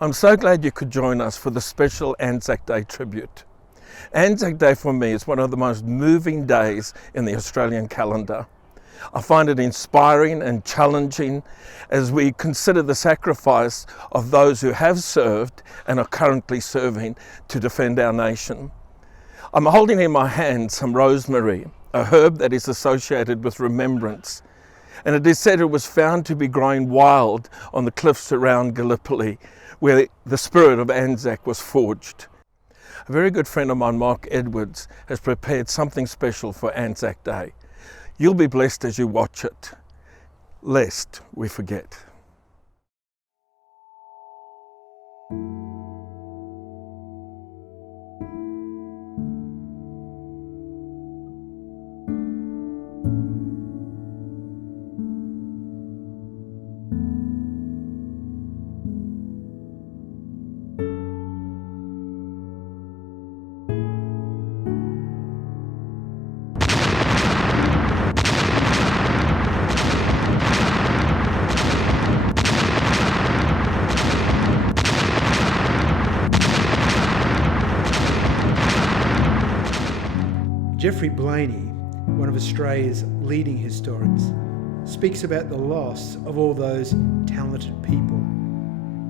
I'm so glad you could join us for the special ANZAC Day Tribute. ANZAC Day for me is one of the most moving days in the Australian calendar. I find it inspiring and challenging as we consider the sacrifice of those who have served and are currently serving to defend our nation. I'm holding in my hand some rosemary, a herb that is associated with remembrance. And it is said it was found to be growing wild on the cliffs around Gallipoli, where the spirit of ANZAC was forged. A very good friend of mine, Mark Edwards, has prepared something special for ANZAC Day. You'll be blessed as you watch it, lest we forget. Geoffrey Blaney, one of Australia's leading historians, speaks about the loss of all those talented people.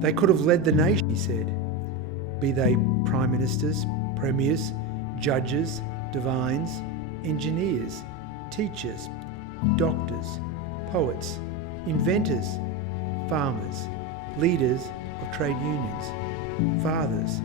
They could have led the nation, he said, be they prime ministers, premiers, judges, divines, engineers, teachers, doctors, poets, inventors, farmers, leaders of trade unions, fathers.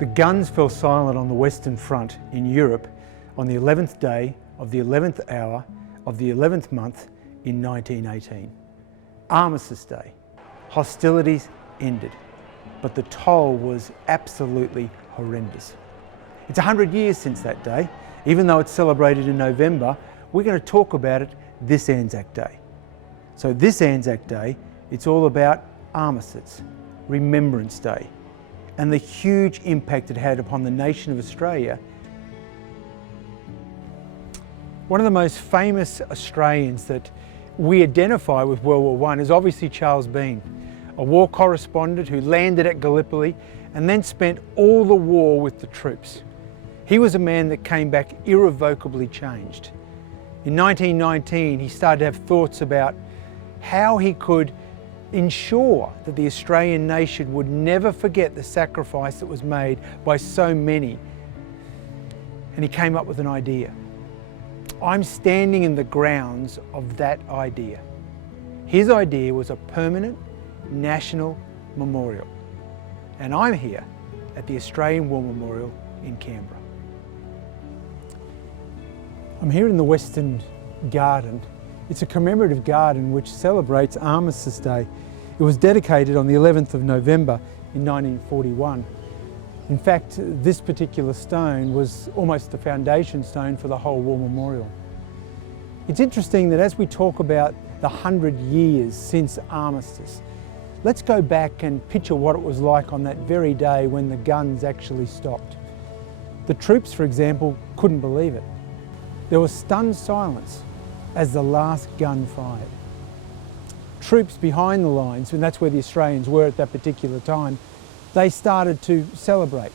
The guns fell silent on the Western Front in Europe on the 11th day of the 11th hour of the 11th month in 1918. Armistice Day. Hostilities ended, but the toll was absolutely horrendous. It's 100 years since that day. Even though it's celebrated in November, we're going to talk about it this ANZAC Day. So this ANZAC Day, it's all about Armistice, Remembrance Day, and the huge impact it had upon the nation of Australia. One of the most famous Australians that we identify with World War I is obviously Charles Bean, a war correspondent who landed at Gallipoli and then spent all the war with the troops. He was a man that came back irrevocably changed. In 1919, he started to have thoughts about how he could ensure that the Australian nation would never forget the sacrifice that was made by so many. And he came up with an idea. I'm standing in the grounds of that idea. His idea was a permanent national memorial. And I'm here at the Australian War Memorial in Canberra. I'm here in the Western Garden. It's a commemorative garden which celebrates Armistice Day. It was dedicated on the 11th of November in 1941. In fact, this particular stone was almost the foundation stone for the whole war memorial. It's interesting that as we talk about the 100 years since Armistice, let's go back and picture what it was like on that very day when the guns actually stopped. The troops, for example, couldn't believe it. There was stunned silence as the last gun fired. Troops behind the lines, and that's where the Australians were at that particular time, they started to celebrate.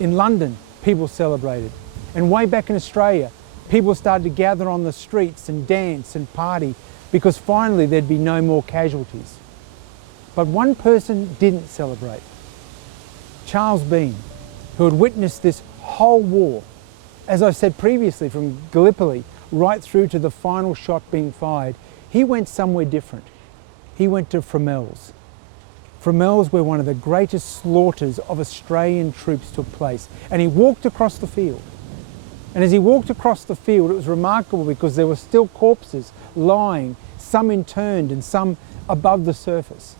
In London, people celebrated. And way back in Australia, people started to gather on the streets and dance and party because finally there'd be no more casualties. But one person didn't celebrate. Charles Bean, who had witnessed this whole war, as I said previously, from Gallipoli right through to the final shot being fired, he went somewhere different. He went to Fromelles. Fromelles, where one of the greatest slaughters of Australian troops took place. And he walked across the field. And as he walked across the field, it was remarkable because there were still corpses lying, some interned and some above the surface.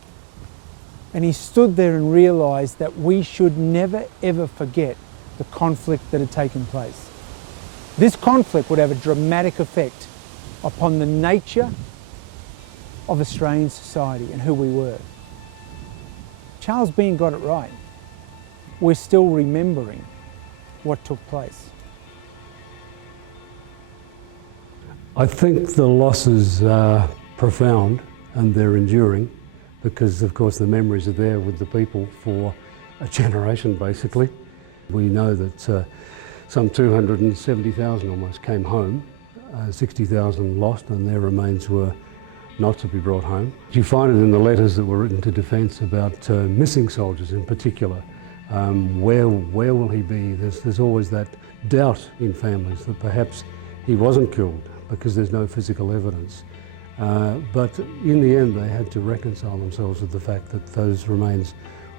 And he stood there and realised that we should never ever forget the conflict that had taken place. This conflict would have a dramatic effect upon the nature of Australian society and who we were. Charles Bean got it right. We're still remembering what took place. I think the losses profound and they're enduring because, of course, the memories are there with the people for a generation, basically. We know that some 270,000 almost came home, 60,000 lost, and their remains were not to be brought home. You find it in the letters that were written to Defence about missing soldiers in particular. Where will he be? There's always that doubt in families that perhaps he wasn't killed because there's no physical evidence. But in the end they had to reconcile themselves with the fact that those remains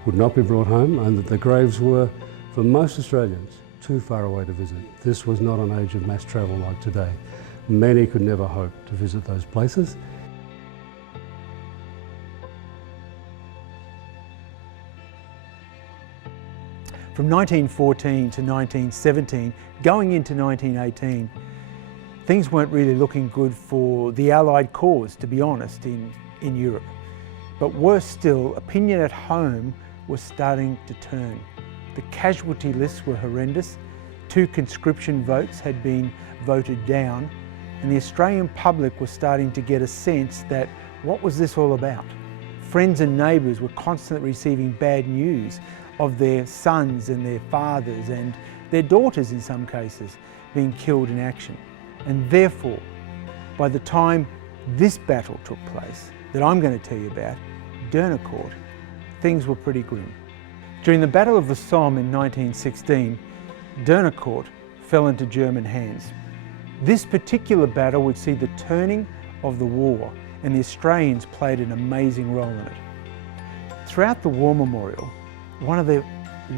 would not be brought home and that the graves were, for most Australians, too far away to visit. This was not an age of mass travel like today. Many could never hope to visit those places. From 1914 to 1917, going into 1918, things weren't really looking good for the Allied cause, to be honest, in Europe. But worse still, opinion at home was starting to turn. The casualty lists were horrendous. 2 conscription votes had been voted down, and the Australian public was starting to get a sense that what was this all about? Friends and neighbours were constantly receiving bad news of their sons and their fathers and their daughters in some cases being killed in action. And therefore, by the time this battle took place, that I'm going to tell you about, Dernicourt, things were pretty grim. During the Battle of the Somme in 1916, Dernicourt fell into German hands. This particular battle would see the turning of the war, and the Australians played an amazing role in it. Throughout the War Memorial, one of the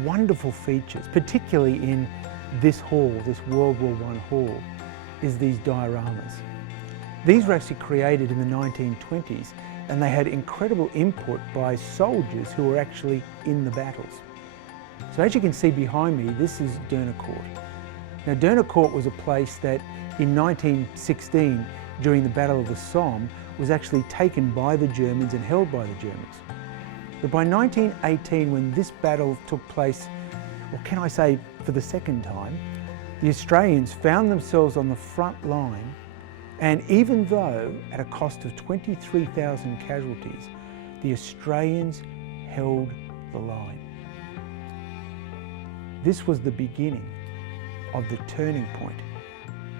wonderful features, particularly in this hall, this World War I hall, is these dioramas. These were actually created in the 1920s, and they had incredible input by soldiers who were actually in the battles. So as you can see behind me, this is Dernicourt. Now Dernicourt was a place that in 1916, during the Battle of the Somme, was actually taken by the Germans and held by the Germans. But by 1918, when this battle took place, or can I say for the second time, the Australians found themselves on the front line, and even though at a cost of 23,000 casualties, the Australians held the line. This was the beginning of the turning point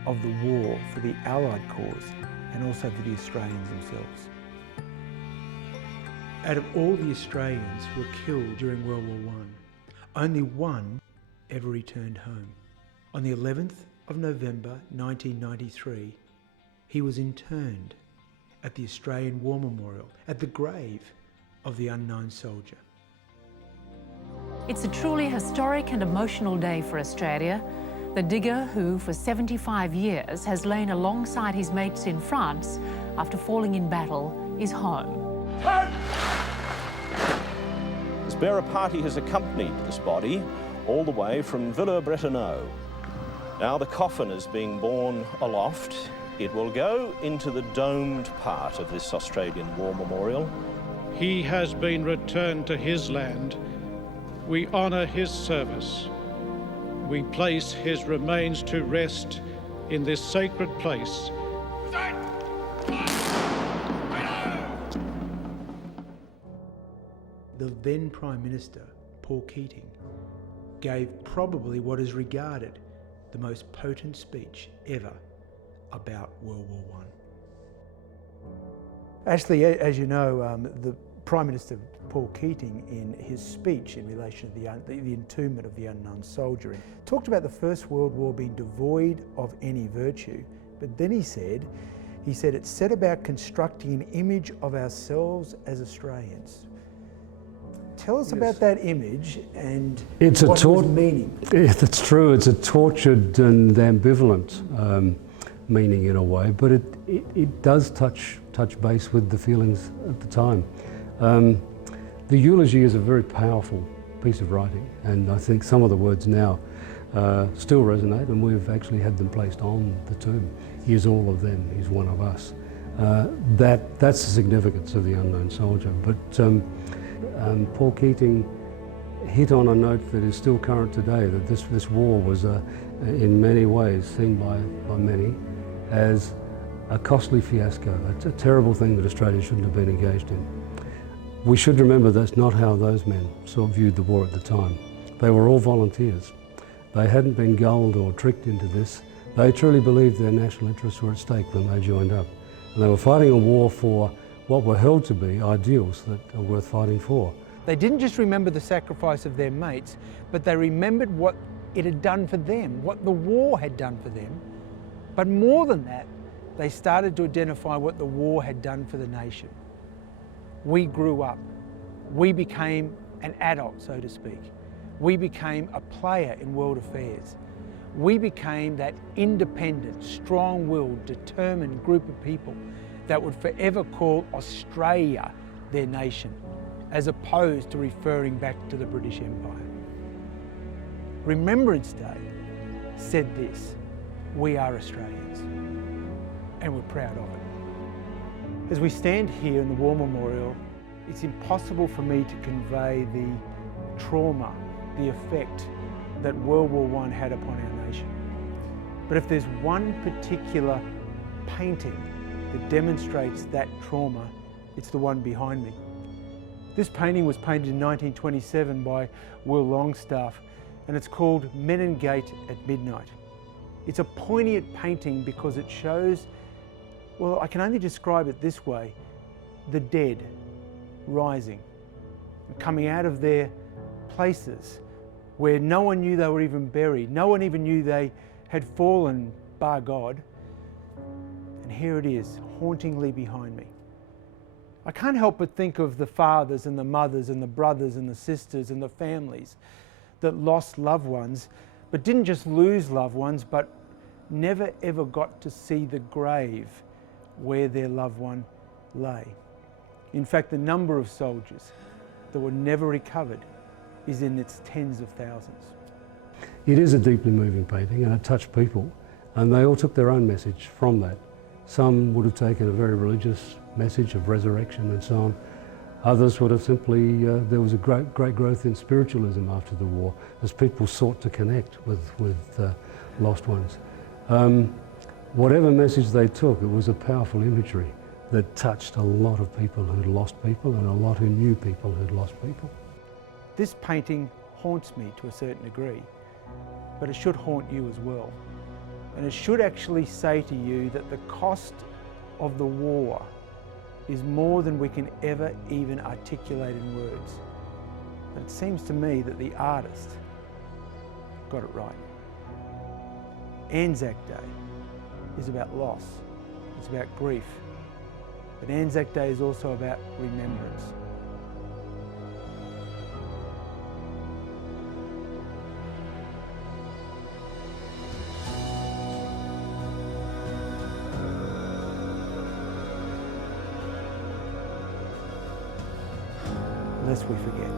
of the war for the Allied cause and also for the Australians themselves. Out of all the Australians who were killed during World War I, only one ever returned home. On the 11th of November 1993, he was interned at the Australian War Memorial at the grave of the unknown soldier. It's a truly historic and emotional day for Australia. The digger who, for 75 years, has lain alongside his mates in France after falling in battle, is home. This bearer party has accompanied this body all the way from Villers-Bretonneux. Now the coffin is being borne aloft. It will go into the domed part of this Australian War Memorial. He has been returned to his land. We honour his service. We place his remains to rest in this sacred place. The then Prime Minister, Paul Keating, gave probably what is regarded the most potent speech ever about World War I. Actually, as you know, the Prime Minister Paul Keating, in his speech in relation to the entombment of the unknown soldier, talked about the First World War being devoid of any virtue, but then he said it set about constructing an image of ourselves as Australians. Tell us about that image and what it was meaning. Yeah, that's true. It's a tortured and ambivalent meaning in a way, but it does touch base with the feelings at the time. The eulogy is a very powerful piece of writing, and I think some of the words now still resonate, and we've actually had them placed on the tomb. He is all of them, he's one of us. That's the significance of the unknown soldier. But Paul Keating hit on a note that is still current today, that this war was in many ways seen by many as a costly fiasco, a terrible thing that Australia shouldn't have been engaged in. We should remember that's not how those men viewed the war at the time. They were all volunteers. They hadn't been gulled or tricked into this. They truly believed their national interests were at stake when they joined up. And they were fighting a war for what were held to be ideals that are worth fighting for. They didn't just remember the sacrifice of their mates, but they remembered what it had done for them, what the war had done for them. But more than that, they started to identify what the war had done for the nation. We grew up. We became an adult, so to speak. We became a player in world affairs. We became that independent, strong-willed, determined group of people that would forever call Australia their nation, as opposed to referring back to the British Empire. Remembrance Day said this: we are Australians, and we're proud of it. As we stand here in the War Memorial, it's impossible for me to convey the trauma, the effect that World War I had upon our nation. But if there's one particular painting that demonstrates that trauma, it's the one behind me. This painting was painted in 1927 by Will Longstaff, and it's called Menengate at Midnight. It's a poignant painting because it shows, well, I can only describe it this way: the dead rising and coming out of their places where no one knew they were even buried. No one even knew they had fallen, bar God. And here it is, hauntingly behind me. I can't help but think of the fathers and the mothers and the brothers and the sisters and the families that lost loved ones, but didn't just lose loved ones, but never ever got to see the grave where their loved one lay. In fact, the number of soldiers that were never recovered is in its tens of thousands. It is a deeply moving painting, and it touched people, and they all took their own message from that. Some would have taken a very religious message of resurrection and so on. Others would have simply, there was a great growth in spiritualism after the war as people sought to connect with lost ones. Whatever message they took, it was a powerful imagery that touched a lot of people who'd lost people and a lot who knew people who'd lost people. This painting haunts me to a certain degree, but it should haunt you as well. And it should actually say to you that the cost of the war is more than we can ever even articulate in words. But it seems to me that the artist got it right. ANZAC Day is about loss, it's about grief, but ANZAC Day is also about remembrance. Lest we forget.